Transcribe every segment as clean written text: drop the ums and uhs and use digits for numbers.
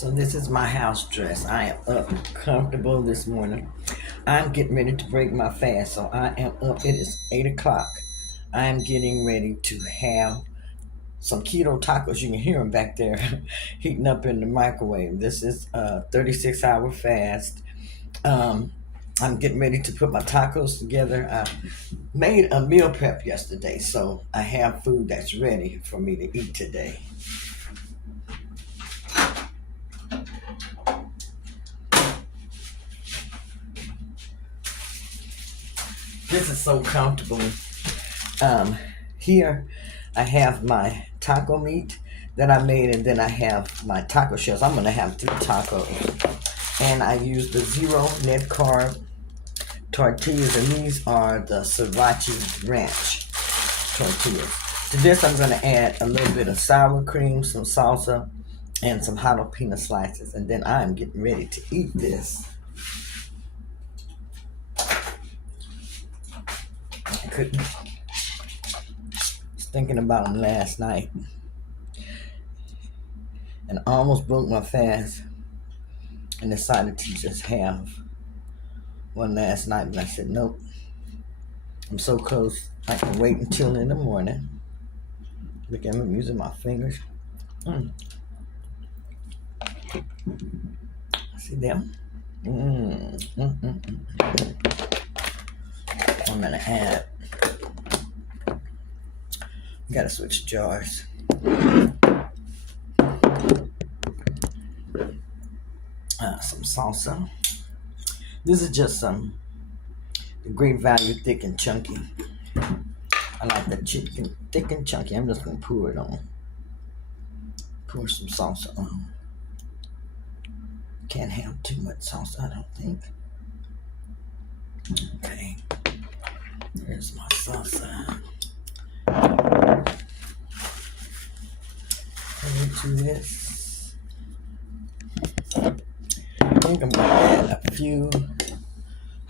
So this is my house dress. I am up comfortable this morning. I'm getting ready to break my fast. So I am up. It is 8 o'clock. I am getting ready to have some keto tacos. You can hear them back there heating up in the microwave. This is a 36-hour fast. Um, I'm getting ready to put my tacos together. I made a meal prep yesterday, so I have food that's ready for me to eat today. This is so comfortable. Um, Here I have my taco meat that I made, and then I have my taco shells. I'm gonna have 3 tacos, and I use the zero net carb tortillas, and these are the Sriracha Ranch tortillas. To this, I'm gonna add a little bit of sour cream, some salsa, and some jalapeno slices, and then I'm getting ready to eat this. I couldn't. Was thinking about them last night, and I almost broke my fast, and decided to just have one last night. And I said, nope, I'm so close. I can wait until in the morning. Look at me, I'm using my fingers. See them? I'm gonna add. Gotta switch jars. Some salsa. This is just some great value, thick and chunky. I like the chicken thick and chunky. I'm just gonna pour it on. Pour some salsa on. Can't have too much salsa, I don't think. Okay. Here's my salsa. Into this. I think I'm gonna add a few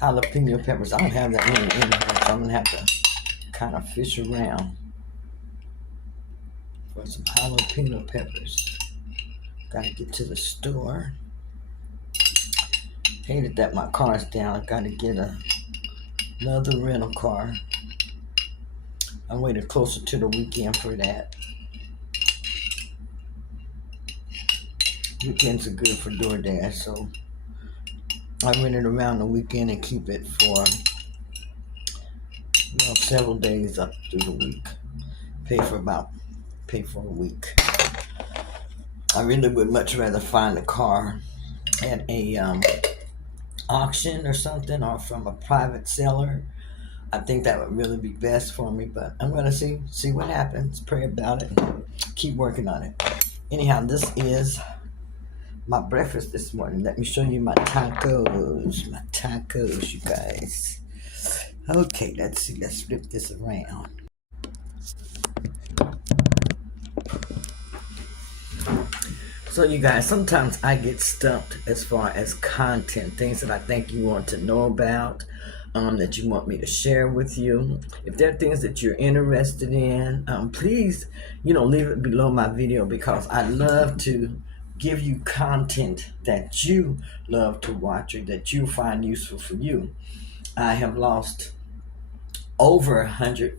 jalapeno peppers. I don't have that many in here, so I'm gonna have to kind of fish around for some jalapeno peppers. Gotta get to the store. Hated that my car's down. I gotta get another rental car. I waited closer to the weekend for that. Weekends are good for DoorDash, so I rent it around the weekend and keep it for several days up through the week. Pay for a week. I really would much rather find a car at a auction or something, or from a private seller. I think that would really be best for me, but I'm gonna see what happens. Pray about it. Keep working on it. Anyhow, this is my breakfast this morning. Let me show you my tacos. My tacos, you guys. Okay, let's see. Let's flip this around. So you guys, sometimes I get stumped as far as content, things that I think you want to know about, that you want me to share with you. If there are things that you're interested in, please, leave it below my video, because I love to give you content that you love to watch or that you find useful for you. I have lost over 100,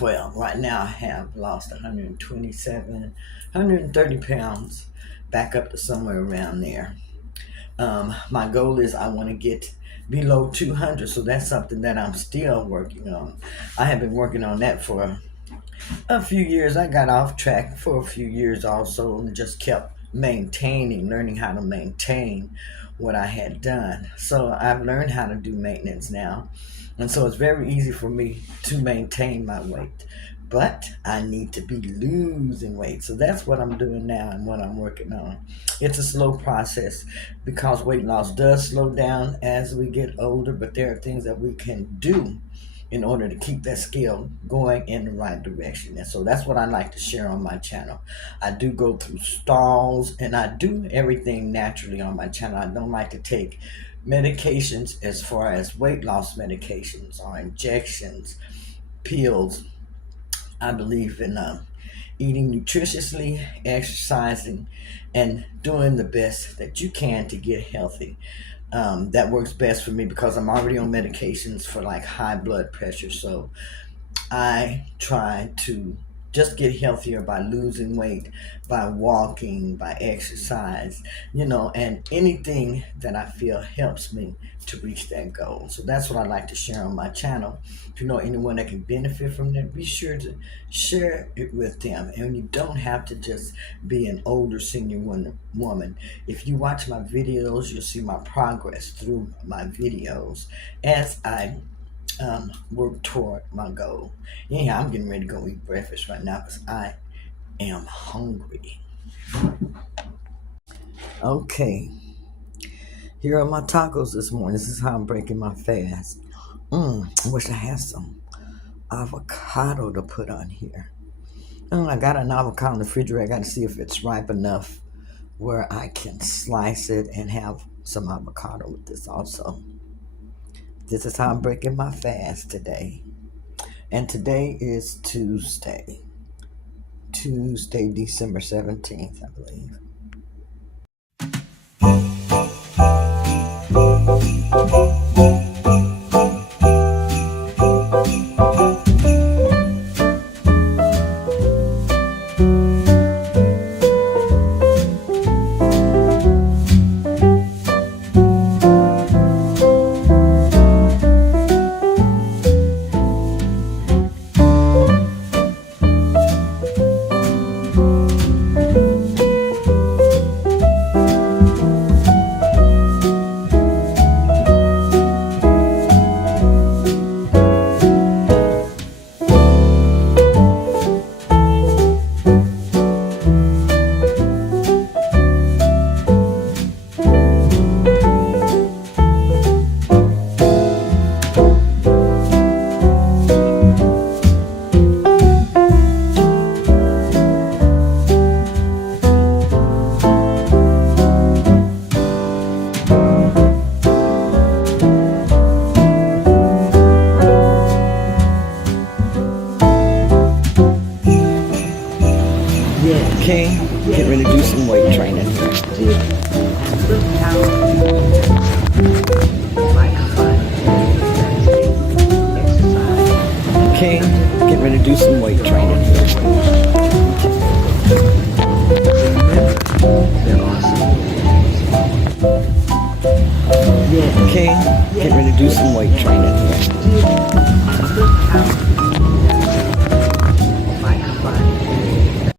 right now I have lost 127, 130 pounds, back up to somewhere around there. My goal is I want to get below 200, so that's something that I'm still working on. I have been working on that for a few years. I got off track for a few years also, and just kept learning how to maintain what I had done. So I've learned how to do maintenance now, and so it's very easy for me to maintain my weight, but I need to be losing weight. So that's what I'm doing now and what I'm working on. It's a slow process, because weight loss does slow down as we get older, but there are things that we can do in order to keep that scale going in the right direction. And so that's what I like to share on my channel. I do go through stalls, and I do everything naturally on my channel. I don't like to take medications as far as weight loss medications or injections, pills. I believe in eating nutritiously, exercising, and doing the best that you can to get healthy. That works best for me because I'm already on medications for like high blood pressure. So I try to just get healthier by losing weight, by walking, by exercise, and anything that I feel helps me to reach that goal. So that's what I like to share on my channel. If you know anyone that can benefit from that, be sure to share it with them. And you don't have to just be an older senior woman. If you watch my videos, you'll see my progress through my videos as I work toward my goal. Yeah, I'm getting ready to go eat breakfast right now because I am hungry. Okay, here are my tacos this morning. This is how I'm breaking my fast. I wish I had some avocado to put on here. I got an avocado in the refrigerator. I got to see if it's ripe enough where I can slice it and have some avocado with this also. This is how I'm breaking my fast today. And today is Tuesday, December 17th, I believe. Okay, get ready to do some weight training. Okay, get ready to do some weight training. Okay, get ready to do some weight training.